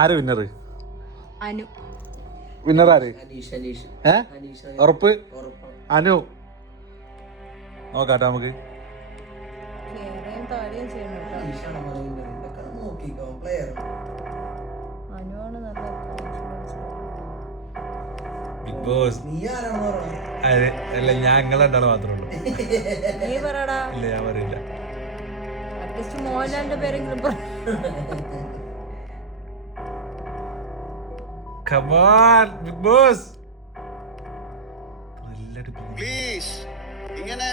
ആര് winner? Anu. Winner ആര്? ഉറപ്പ്? അനു. നോക്കാട്ടോ നമുക്ക്. ബിഗ് ബോസ് അല്ല, ഞാൻ നിങ്ങളെ രണ്ടാളെ മാത്രമേ ഉള്ളൂ. ഇല്ല, ഞാൻ പറയില്ല. മോഹൻലാലിന്റെ പേരെങ്കിലും Come on, Big Boss. Please ഇങ്ങനെ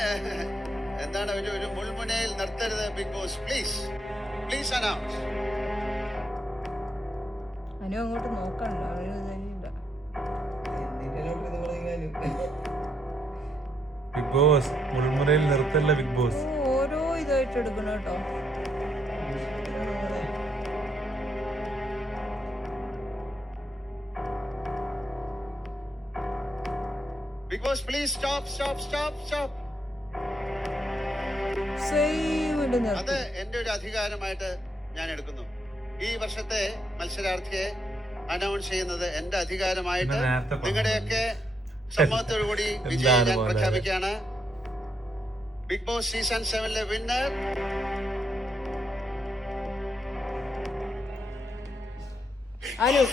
എന്താണ് ഒരു മുൾമുനയിൽ നിർത്തരുത് big boss. Please please announce. Anu അങ്ങോട്ട് നോക്കണ്ട. ബിഗ് ബോസ് മുൾമുനയിൽ നിർത്തല്ല ബിഗ് ബോസ്. ഓരോ ഇതായിട്ട് എടുക്കണം കേട്ടോ. Bigg boss please stop stop stop stop. അത് എന്റെ ഒരു അധികാരമായിട്ട് ഞാൻ എടുക്കുന്നു. ഈ വർഷത്തെ മത്സരാർത്ഥിയെ അനൗൺസ് ചെയ്യുന്നത് എന്റെ അധികാരമായിട്ട് നിങ്ങളുടെയൊക്കെ സമ്മതത്തോടു കൂടി വിജയം ഞാൻ പ്രഖ്യാപിക്കുകയാണ്. Bigg Boss season 7 winner Anu.